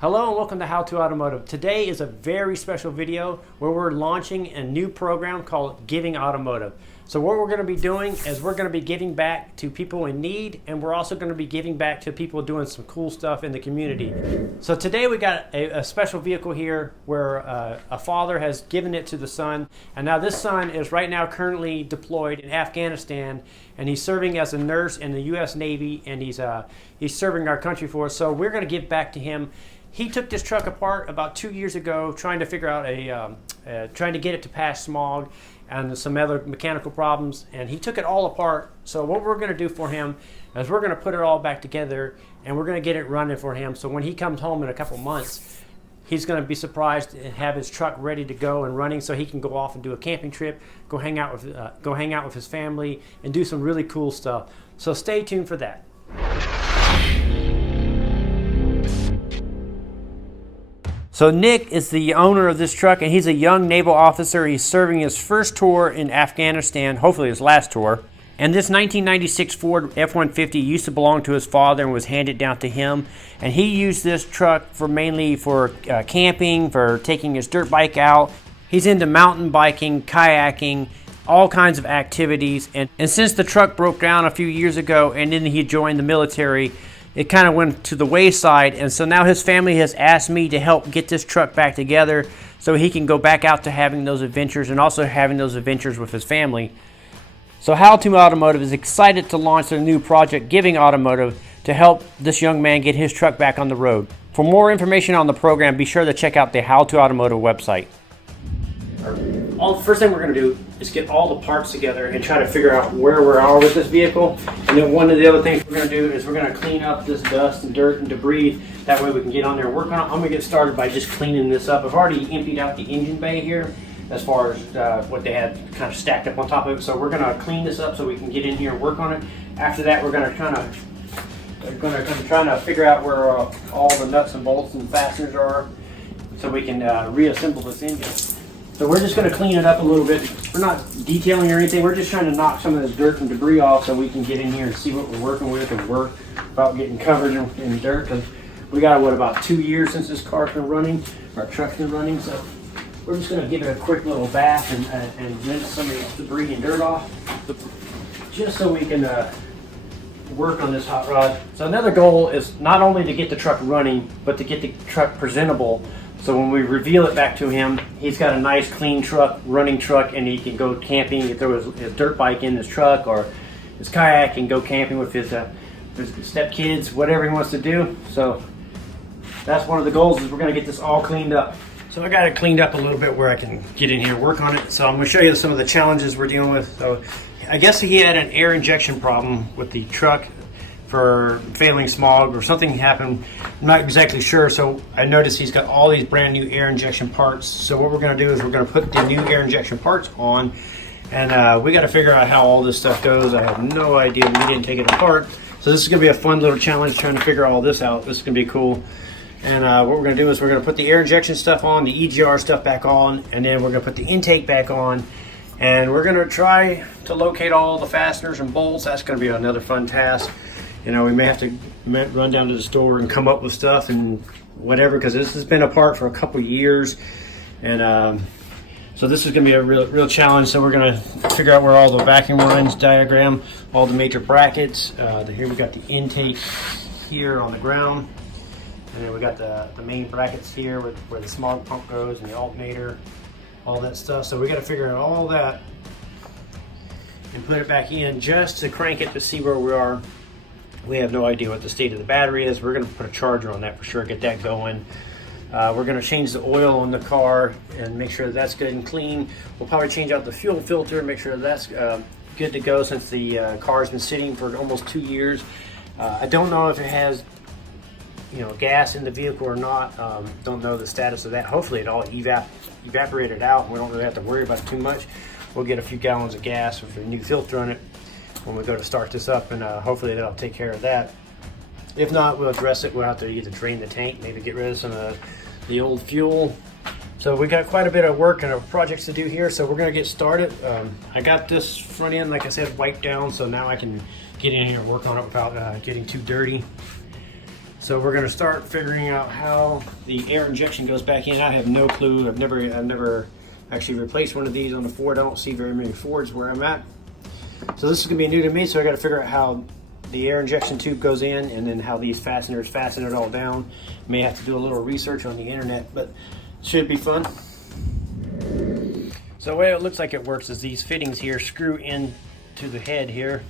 Hello and welcome to How to Automotive. Today is a very special video where we're launching a new program called Giving Automotive. So what we're going to be doing is we're going to be giving back to people in need, and we're also going to be giving back to people doing some cool stuff in the community. So today we got a special vehicle here where a father has given it to the son, and now this son is right now currently deployed in Afghanistan, and he's serving as a nurse in the U.S. Navy, and he's serving our country for us. So we're going to give back to him. He took this truck apart about 2 years ago, trying to figure out trying to get it to pass smog and some other mechanical problems, and he took it all apart. So what we're going to do for him is we're going to put it all back together, and we're going to get it running for him. So when he comes home in a couple months, he's going to be surprised and have his truck ready to go and running, so he can go off and do a camping trip, go hang out with his family, and do some really cool stuff. So stay tuned for that. So Nick is the owner of this truck, and he's a young naval officer. He's serving his first tour in Afghanistan, hopefully his last tour. And this 1996 Ford F-150 used to belong to his father and was handed down to him. And he used this truck mainly for camping, for taking his dirt bike out. He's into mountain biking, kayaking, all kinds of activities. And since the truck broke down a few years ago and then he joined the military, it kind of went to the wayside, and so now his family has asked me to help get this truck back together so he can go back out to having those adventures and also having those adventures with his family. So How to Automotive is excited to launch their new project, Giving Automotive, to help this young man get his truck back on the road. For more information on the program, be sure to check out the How to Automotive website. First thing we're going to do is get all the parts together and try to figure out where we are with this vehicle. And then one of the other things we're going to do is we're going to clean up this dust and dirt and debris. That way we can get on there and work on it. I'm going to get started by just cleaning this up. I've already emptied out the engine bay here as far as what they had kind of stacked up on top of it. So we're going to clean this up so we can get in here and work on it. After that, we're going to try to figure out where all the nuts and bolts and fasteners are so we can reassemble this engine. So we're just going to clean it up a little bit. We're not detailing or anything. We're just trying to knock some of this dirt and debris off so we can get in here and see what we're working with and work about getting covered in dirt. Because we got, about 2 years since this car's been running, our truck's been running. So we're just going to give it a quick little bath and rinse some of the debris and dirt off, just so we can work on this hot rod. So another goal is not only to get the truck running, but to get the truck presentable. So when we reveal it back to him, he's got a nice clean truck, running truck, and he can go camping if there was his dirt bike in his truck, or his kayak, and go camping with his stepkids, whatever he wants to do. So that's one of the goals, is we're going to get this all cleaned up. So I got it cleaned up a little bit where I can get in here and work on it. So I'm going to show you some of the challenges we're dealing with. So I guess he had an air injection problem with the truck for failing smog, or something happened. I'm not exactly sure. So I noticed he's got all these brand new air injection parts. So what we're going to do is we're going to put the new air injection parts on, and we got to figure out how all this stuff goes. I have no idea. We didn't take it apart. So this is going to be a fun little challenge, trying to figure all this out. This is going to be cool. And what we're going to do is we're going to put the air injection stuff on, the EGR stuff back on, and then we're going to put the intake back on. And we're going to try to locate all the fasteners and bolts. That's going to be another fun task. You know, we may have to run down to the store and come up with stuff and whatever, because this has been apart for a couple years. And so this is going to be a real challenge. So we're going to figure out where all the vacuum lines diagram, all the major brackets. Here we got the intake here on the ground. And then we got the main brackets here where the smog pump goes, and the alternator, all that stuff. So we got to figure out all that and put it back in just to crank it to see where we are. We have no idea what the state of the battery is. We're going to put a charger on that for sure, get that going. We're going to change the oil on the car and make sure that's good and clean. We'll probably change out the fuel filter and make sure that's good to go, since the car's been sitting for almost 2 years. I don't know if it has gas in the vehicle or not. Don't know the status of that. Hopefully it all evaporated out and we don't really have to worry about it too much. We'll get a few gallons of gas with a new filter on it when we go to start this up, and hopefully that'll take care of that. If not, we'll address it. We'll have to either drain the tank, maybe get rid of some of the old fuel. So we got quite a bit of work and projects to do here, so we're going to get started. I got this front end, like I said, wiped down, so now I can get in here and work on it without getting too dirty. So we're gonna start figuring out how the air injection goes back in. I have no clue. I've never actually replaced one of these on the Ford. I don't see very many Fords where I'm at. So this is gonna be new to me, so I gotta figure out how the air injection tube goes in and then how these fasteners fasten it all down. May have to do a little research on the internet, but should be fun. So the way it looks like it works is these fittings here screw in to the head here,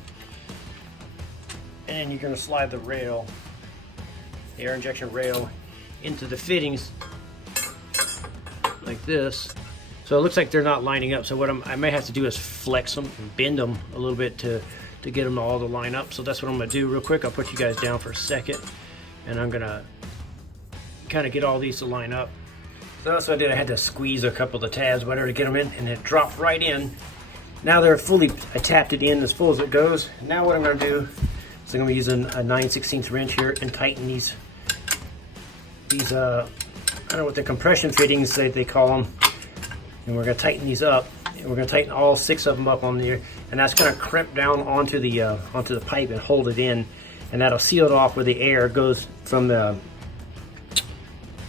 and then you're gonna slide the rail, the air injection rail, into the fittings like this. So it looks like they're not lining up. So what I may have to do is flex them and bend them a little bit to get them all to line up. So that's what I'm gonna do real quick. I'll put you guys down for a second, and I'm gonna kind of get all these to line up. So that's what I did. I had to squeeze a couple of the tabs, whatever, to get them in, and it dropped right in. Now they're fully, I tapped it in as full as it goes. Now what I'm gonna do is I'm gonna be using a 9/16 wrench here and tighten these I don't know what the compression fittings they call them. And we're gonna tighten these up. And we're gonna tighten all 6 of them up on there, and that's gonna crimp down onto the pipe and hold it in, and that'll seal it off where the air goes from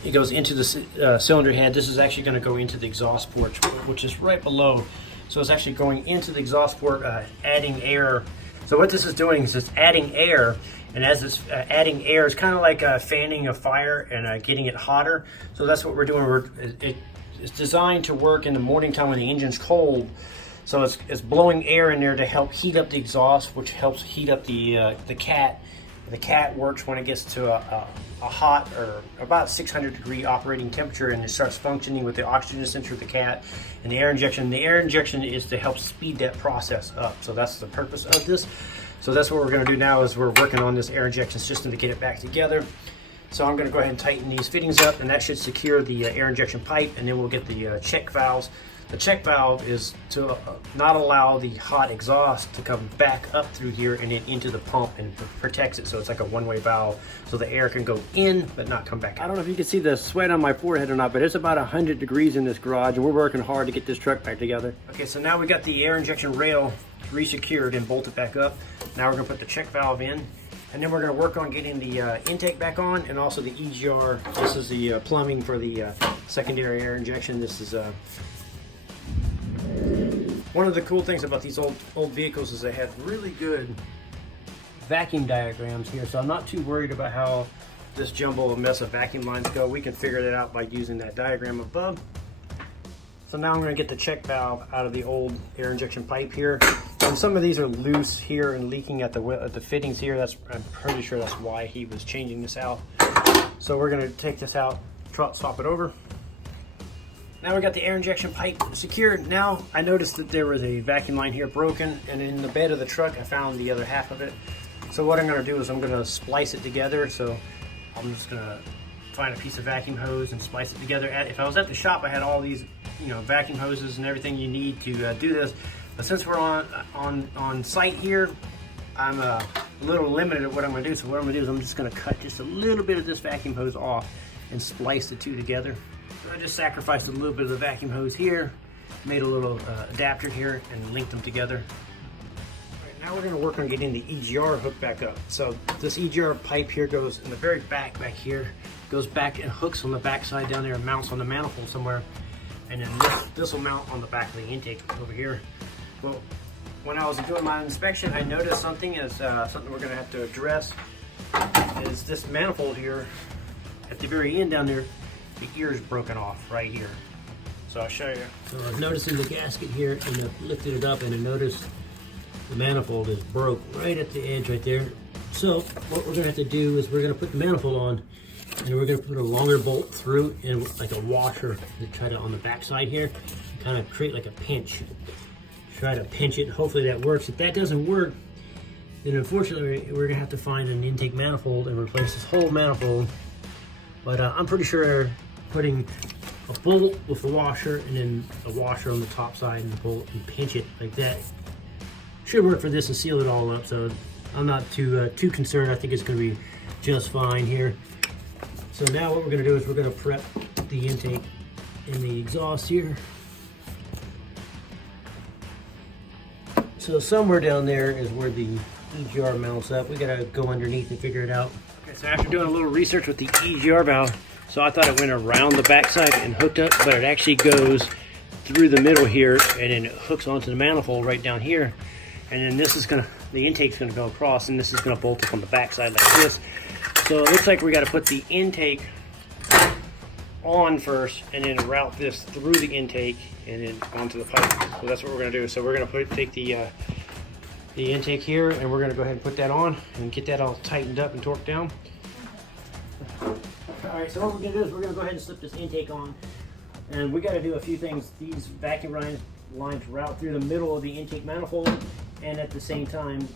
it goes into the cylinder head. This is actually gonna go into the exhaust port, which is right below. So it's actually going into the exhaust port, adding air. So what this is doing is just adding air, and as it's adding air, it's kind of like fanning a fire and getting it hotter. So that's what we're doing. It's designed to work in the morning time when the engine's cold. So it's blowing air in there to help heat up the exhaust, which helps heat up the cat. The cat works when it gets to a hot or about 600 degree operating temperature, and it starts functioning with the oxygen sensor of the cat and the air injection. The air injection is to help speed that process up. So that's the purpose of this. So that's what we're going to do now is we're working on this air injection system to get it back together. So I'm going to go ahead and tighten these fittings up, and that should secure the air injection pipe, and then we'll get the check valves. The check valve is to not allow the hot exhaust to come back up through here and then into the pump, and protects it, so it's like a one-way valve, so the air can go in but not come back out. I don't know if you can see the sweat on my forehead or not, but it's about 100 degrees in this garage, and we're working hard to get this truck back together. Okay, so now we got the air injection rail re-secured and bolted back up. Now we're going to put the check valve in, and then we're going to work on getting the intake back on, and also the EGR. This is the plumbing for the secondary air injection. This is one of the cool things about these old vehicles is they have really good vacuum diagrams here, so I'm not too worried about how this jumble of mess of vacuum lines go. We can figure that out by using that diagram above. So now I'm going to get the check valve out of the old air injection pipe here. And some of these are loose here and leaking at the fittings here. I'm pretty sure that's why he was changing this out. So we're going to take this out, swap it over. Now we got the air injection pipe secured. Now I noticed that there was a vacuum line here broken, and in the bed of the truck I found the other half of it. So what I'm going to do is I'm going to splice it together. So I'm just going to find a piece of vacuum hose and splice it together. If I was at the shop, I had all these, vacuum hoses and everything you need to do this. But since we're on site here, I'm a little limited at what I'm going to do. So what I'm going to do is I'm just going to cut just a little bit of this vacuum hose off and splice the two together. So I just sacrificed a little bit of the vacuum hose here, made a little adapter here, and linked them together. Right, now we're going to work on getting the EGR hooked back up. So this EGR pipe here goes in the very back here, goes back and hooks on the back side down there and mounts on the manifold somewhere. And then this will mount on the back of the intake over here. Well, when I was doing my inspection, I noticed something something we're going to have to address is this manifold here at the very end down there. The ear is broken off right here. So I'll show you. So I was noticing the gasket here, and I lifted it up, and I noticed the manifold is broke right at the edge right there. So what we're gonna have to do is we're gonna put the manifold on, and we're gonna put a longer bolt through and like a washer to try to, on the back side here, kind of create like a pinch. Try to pinch it, hopefully that works. If that doesn't work, then unfortunately we're gonna have to find an intake manifold and replace this whole manifold. But I'm pretty sure putting a bolt with a washer and then a washer on the top side and a bolt and pinch it like that should work for this and seal it all up. So I'm not too concerned. I think it's going to be just fine here. So now what we're going to do is we're going to prep the intake and the exhaust here. So somewhere down there is where the EGR mounts up. We got to go underneath and figure it out. Okay, so after doing a little research with the EGR valve, so I thought it went around the backside and hooked up, but it actually goes through the middle here and then it hooks onto the manifold right down here. And then this is the intake's gonna go across, and this is gonna bolt up on the backside like this. So it looks like we gotta put the intake on first and then route this through the intake and then onto the pipe. So that's what we're gonna do. So we're gonna take the intake here, and we're gonna go ahead and put that on and get that all tightened up and torqued down. All right, so what we're gonna do is we're gonna go ahead and slip this intake on, and we gotta do a few things. These vacuum lines route through the middle of the intake manifold, and at the same time,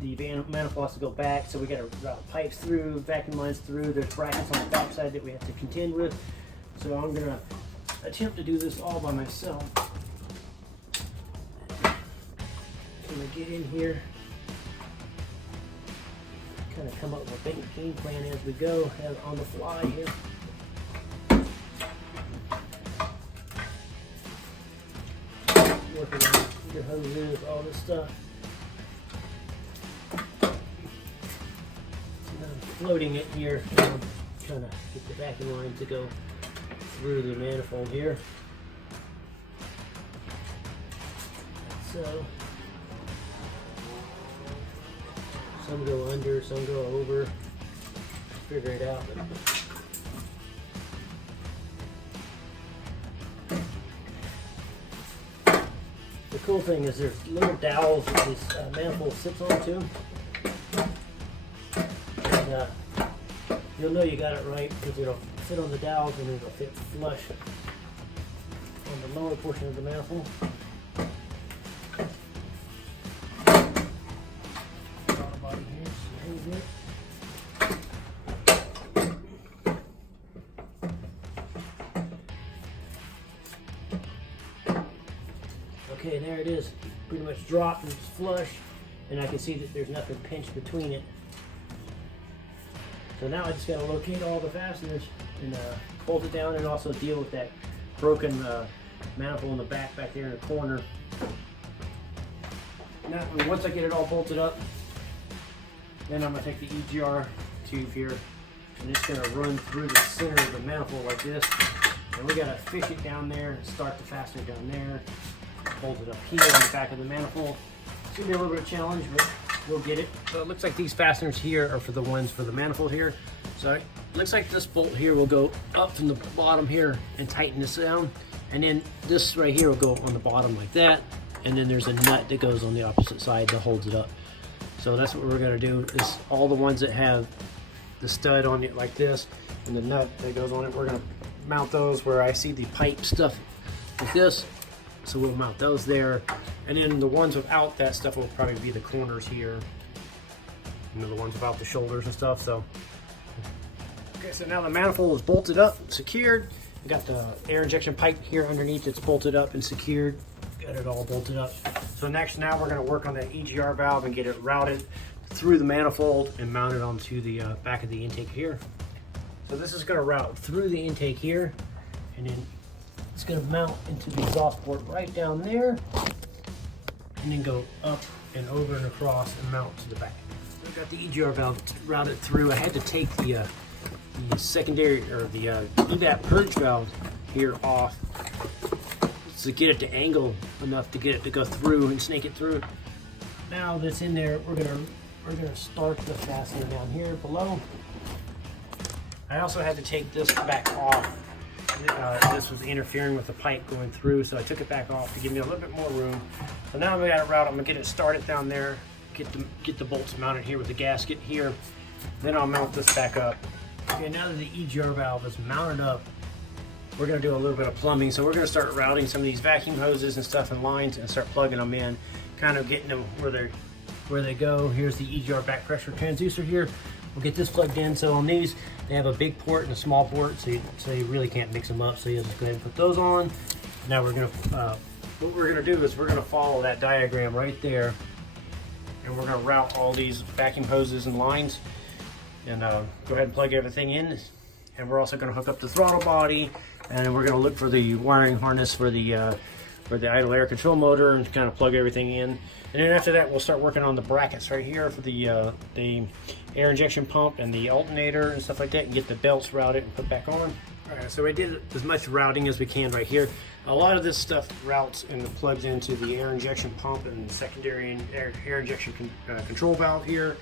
the manifold has to go back, so we gotta route pipes through, vacuum lines through. There's brackets on the back side that we have to contend with. So I'm gonna attempt to do this all by myself. I'm gonna get in here, kind of come up with a game plan as we go, on the fly here. Working on your hoses, all this stuff. So I'm floating it here, and I'm trying to get the vacuum line to go through the manifold here. So some go under, some go over. Figure it out. The cool thing is there's little dowels that this manifold sits onto. And you'll know you got it right because it'll fit on the dowels and it'll fit flush on the lower portion of the manifold. Okay, there it is. Pretty much dropped and it's flush, and I can see that there's nothing pinched between it. So now I just got to locate all the fasteners and bolt it down, and also deal with that broken manifold in the back there in the corner. Now, once I get it all bolted up, then I'm going to take the EGR tube here and it's going to run through the center of the manifold like this. And we got to fish it down there and start the fastener down there. Hold it up here on the back of the manifold. It's gonna be a little bit of a challenge, but we'll get it. So it looks like these fasteners here are for the ones for the manifold here. So it looks like this bolt here will go up from the bottom here and tighten this down. And then this right here will go on the bottom like that. And then there's a nut that goes on the opposite side that holds it up. So that's what we're gonna do, is all the ones that have the stud on it like this and the nut that goes on it, we're gonna mount those where I see the pipe stuff like this. So we'll mount those there, and then the ones without that stuff will probably be the corners here. You know, the ones without the shoulders and stuff. So, okay, so now the manifold is bolted up, secured. We got the air injection pipe here underneath. It's bolted up and secured. Got it all bolted up. So next, now we're going to work on that EGR valve and get it routed through the manifold and mount it onto the back of the intake here. So this is going to route through the intake here, and then it's going to mount into the exhaust port right down there, and then go up and over and across and mount to the back. We've got the EGR valve routed through. I had to take the secondary, or the EDAP purge valve here off to get it to angle enough to get it to go through and snake it through. Now that's in there, we're gonna start the fastener down here below. I also had to take this back off. This was interfering with the pipe going through, so I took it back off to give me a little bit more room. So now we got it routed. I'm gonna get it started down there, get the bolts mounted here with the gasket here. Then I'll mount this back up. Okay, now that the EGR valve is mounted up, we're gonna do a little bit of plumbing. So we're gonna start routing some of these vacuum hoses and stuff and lines and start plugging them in, kind of getting them where they go. Here's the EGR back pressure transducer here. We'll get this plugged in. So on these, they have a big port and a small port, so you really can't mix them up. So you'll just go ahead and put those on. Now we're gonna, what we're gonna do is we're gonna follow that diagram right there, and we're gonna route all these vacuum hoses and lines, and go ahead and plug everything in. And we're also gonna hook up the throttle body, and we're gonna look for the wiring harness for the for the idle air control motor and kind of plug everything in. And then after that, we'll start working on the brackets right here for the air injection pump and the alternator and stuff like that, and get the belts routed and put back on. All right, so we did as much routing as we can right here. A lot of this stuff routes and plugs into the air injection pump and secondary air injection control valve here.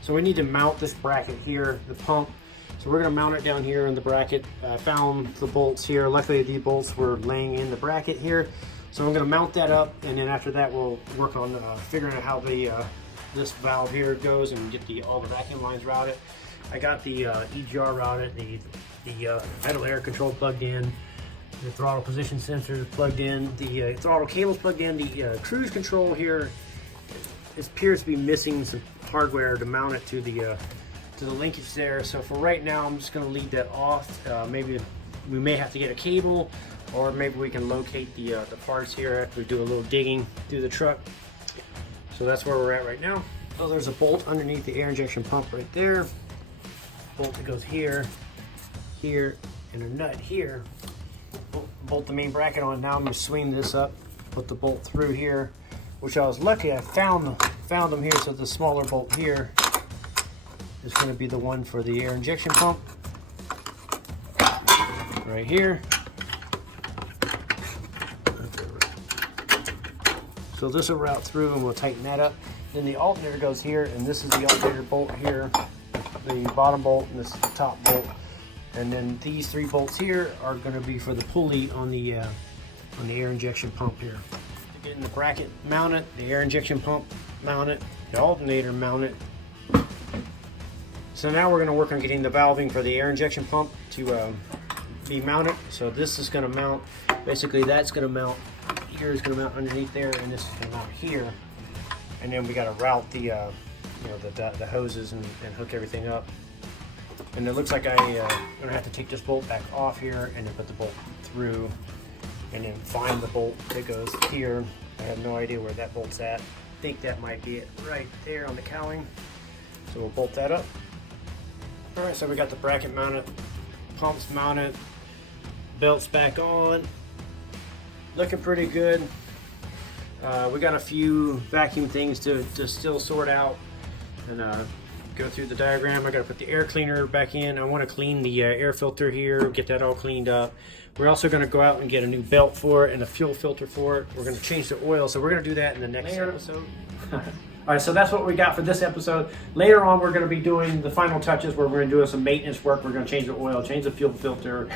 So we need to mount this bracket here, the pump. So we're going to mount it down here in the bracket. I found the bolts here. Luckily, these bolts were laying in the bracket here. So I'm going to mount that up, and then after that, we'll work on figuring out how this valve here goes and get all the vacuum lines routed. I got the EGR routed, the idle air control plugged in, the throttle position sensor plugged in, the throttle cables plugged in, the cruise control here. It appears to be missing some hardware to mount it to the linkage there. So for right now, I'm just going to leave that off. Maybe we may have to get a cable, or maybe we can locate the parts here after we do a little digging through the truck. So that's where we're at right now. So there's a bolt underneath the air injection pump right there. Bolt that goes here, here, and a nut here. Bolt the main bracket on. Now I'm going to swing this up, put the bolt through here, which I was lucky I found them here. So the smaller bolt here is going to be the one for the air injection pump right here. So this will route through and we'll tighten that up. Then the alternator goes here, and this is the alternator bolt here, the bottom bolt, and this is the top bolt. And then these 3 bolts here are going to be for the pulley on the air injection pump here. Getting the bracket mounted, the air injection pump mounted, the alternator mounted. So now we're going to work on getting the valving for the air injection pump to be mounted. So this is going to mount, basically that's going to mount here, is going to mount underneath there, and this is going to mount here. And then we got to route the the hoses and hook everything up. And it looks like I'm going to have to take this bolt back off here and then put the bolt through, and then find the bolt that goes here. I have no idea where that bolt's at. I think that might be it right there on the cowling. So we'll bolt that up. All right, so we got the bracket mounted, pumps mounted, belts back on. Looking pretty good. We got a few vacuum things to still sort out and go through the diagram. I got to put the air cleaner back in. I want to clean the air filter here, get that all cleaned up. We're also going to go out and get a new belt for it and a fuel filter for it. We're going to change the oil, so we're going to do that in the next episode. All right, so that's what we got for this episode. Later on, we're going to be doing the final touches where we're going to do some maintenance work. We're going to change the oil, change the fuel filter,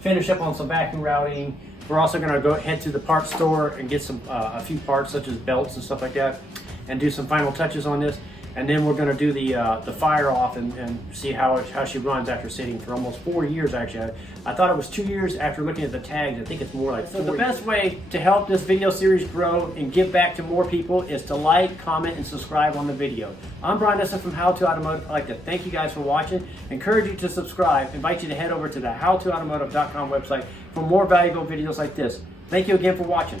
finish up on some vacuum routing. We're also going to go head to the parts store and get some a few parts such as belts and stuff like that, and do some final touches on this. And then we're going to do the fire off and see how she runs after sitting for almost 4 years. Actually, I thought it was 2 years after looking at the tags. I think it's more like 4 years. So the best way to help this video series grow and give back to more people is to like, comment, and subscribe on the video. I'm Brian Dessa from How To Automotive. I'd like to thank you guys for watching. Encourage you to subscribe. Invite you to head over to the howtoautomotive.com website for more valuable videos like this. Thank you again for watching.